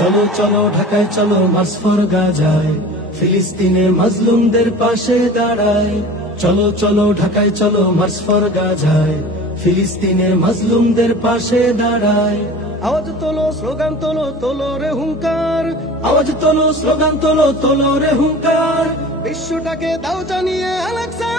চলো চলো ঢাকায় চলো মার্চ ফর গাজায়, ফিলিস্তিনের মাজলুমদের পাশে দাঁড়ায়। চলো চলো ঢাকায় চলো মার্চ ফর গাজায়, ফিলিস্তিনের মাজলুমদের পাশে দাঁড়ায়। আওয়াজ তোলো, স্লোগান তোলো, তোলো রে হুঙ্কার। আওয়াজ তোলো, স্লোগান তোলো, তোলো রে হুঙ্কার। বিশ্বটাকে দাও জানিয়ে আলাকসা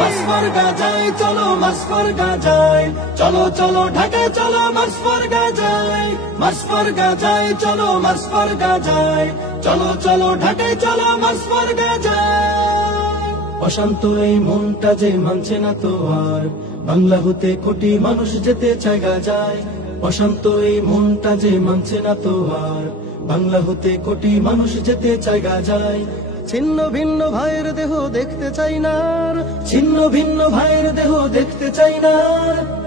মার্চ ফর গাজায় চলো, মার্চ ফর গাজায়। চলো চলো ঢাকায় চলো মার্চ ফর গাজায়, মার্চ ফর গাজায় চলো, মার্চ ফর গাজায়। চলো চলো ঢাকায় চলো মার্চ ফর গাজায়। অশান্ত এই মনটা যে মানছে না তো আর, বাংলা হতে কোটি মানুষ যেতে চায় গাজায়। অশান্ত এই মনটা যে মানছে না তো আর, বাংলা হতে কোটি মানুষ যেতে চায় গাজায়। ছিন্ন ভিন্ন ভাইয়ের দেহ দেখতে চাই না, ছিন্ন ভিন্ন ভাইয়ের দেহ দেখতে চাই না।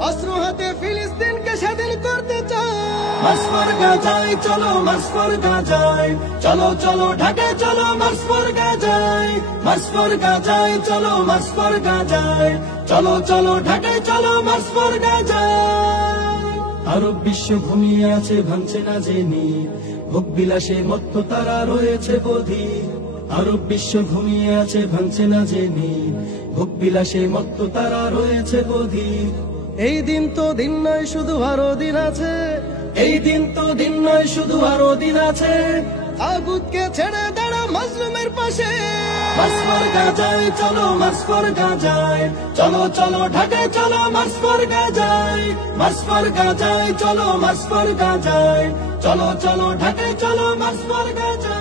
অস্ত্র হাতে ফিলিস্তিনকে স্বাধীন করতে চাই। মার্চ ফর গাজায় চলো, মার্চ ফর গাজায়। চলো চলো ঢাকায় চলো মার্চ ফর গাজায়, মার্চ ফর গাজায় চলো, মার্চ ফর গাজায়। চলো চলো ঢাকায় চলো মার্চ ফর গাজায়। আরব বিশ্ব ঘুমিয়ে আছে ভাঙছে না জেনে, ভোগ বিলাসে মত্ত তারা রয়েছে বধির। আরব বিশ্ব ঘুমিয়ে আছে ভাঙছে না জেনে, ভোগ বিলাসে মত্ত তারা রয়েছে বধির। এই দিন তো দিন নয় শুধু আরো দিন আছে, এই দিন তো দিন নয় শুধু আরো দিন আছে। তাগুতকে ছেড়ে দাঁড়া মাজলুমের পাশে। মার্চ ফর গাজায় চলো, মার্চ ফর গাজায়। চলো চলো ঢাকায় চলো মার্চ ফর গাজায়, মার্চ ফর গাজায় চলো, মার্চ ফর গাজায়। চলো চলো ঢাকায় চলো মার্চ ফর গাজায়।